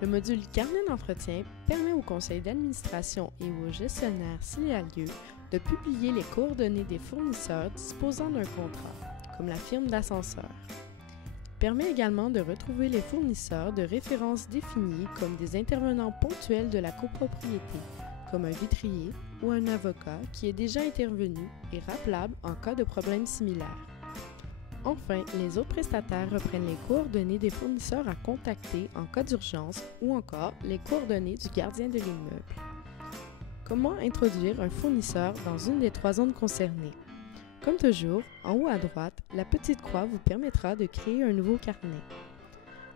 Le module Carnet d'entretien permet au conseil d'administration et au gestionnaire, s'il y a lieu, de publier les coordonnées des fournisseurs disposant d'un contrat, comme la firme d'ascenseur. Il permet également de retrouver les fournisseurs de référence définis comme des intervenants ponctuels de la copropriété, comme un vitrier ou un avocat qui est déjà intervenu et rappelable en cas de problème similaire. Enfin, les autres prestataires reprennent les coordonnées des fournisseurs à contacter en cas d'urgence ou encore les coordonnées du gardien de l'immeuble. Comment introduire un fournisseur dans une des 3 zones concernées? Comme toujours, en haut à droite, la petite croix vous permettra de créer un nouveau carnet.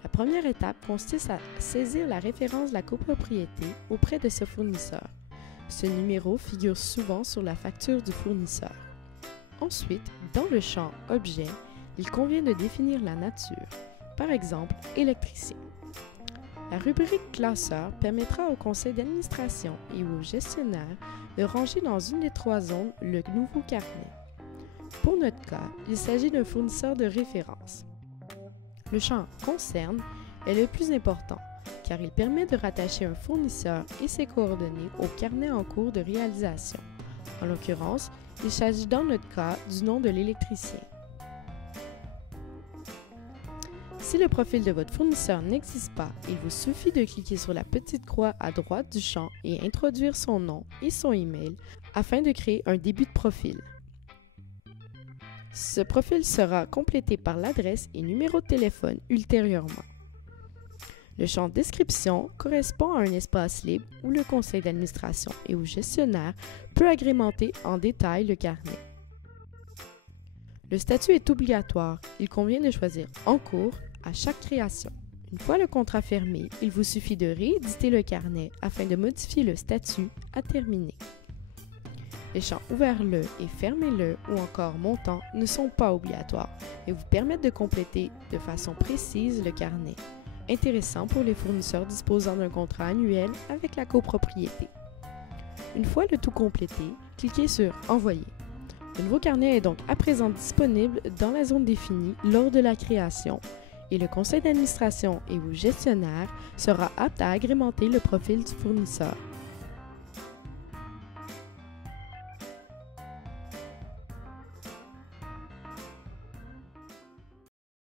La première étape consiste à saisir la référence de la copropriété auprès de ce fournisseur. Ce numéro figure souvent sur la facture du fournisseur. Ensuite, dans le champ « Objet », il convient de définir la nature, par exemple électricien. La rubrique classeur permettra au conseil d'administration et au gestionnaire de ranger dans une des 3 zones le nouveau carnet. Pour notre cas, il s'agit d'un fournisseur de référence. Le champ concerne est le plus important car il permet de rattacher un fournisseur et ses coordonnées au carnet en cours de réalisation. En l'occurrence, il s'agit dans notre cas du nom de l'électricien. Si le profil de votre fournisseur n'existe pas, il vous suffit de cliquer sur la petite croix à droite du champ et introduire son nom et son email afin de créer un début de profil. Ce profil sera complété par l'adresse et numéro de téléphone ultérieurement. Le champ Description correspond à un espace libre où le conseil d'administration et le gestionnaire peut agrémenter en détail le carnet. Le statut est obligatoire. Il convient de choisir « En cours » à chaque création. Une fois le contrat fermé, il vous suffit de rééditer le carnet afin de modifier le statut à terminer. Les champs « Ouvrez-le » et « Fermez-le » ou encore « Montant » ne sont pas obligatoires et vous permettent de compléter de façon précise le carnet, intéressant pour les fournisseurs disposant d'un contrat annuel avec la copropriété. Une fois le tout complété, cliquez sur « Envoyer ». Le nouveau carnet est donc à présent disponible dans la zone définie lors de la création et le conseil d'administration et le gestionnaire sera apte à agrémenter le profil du fournisseur.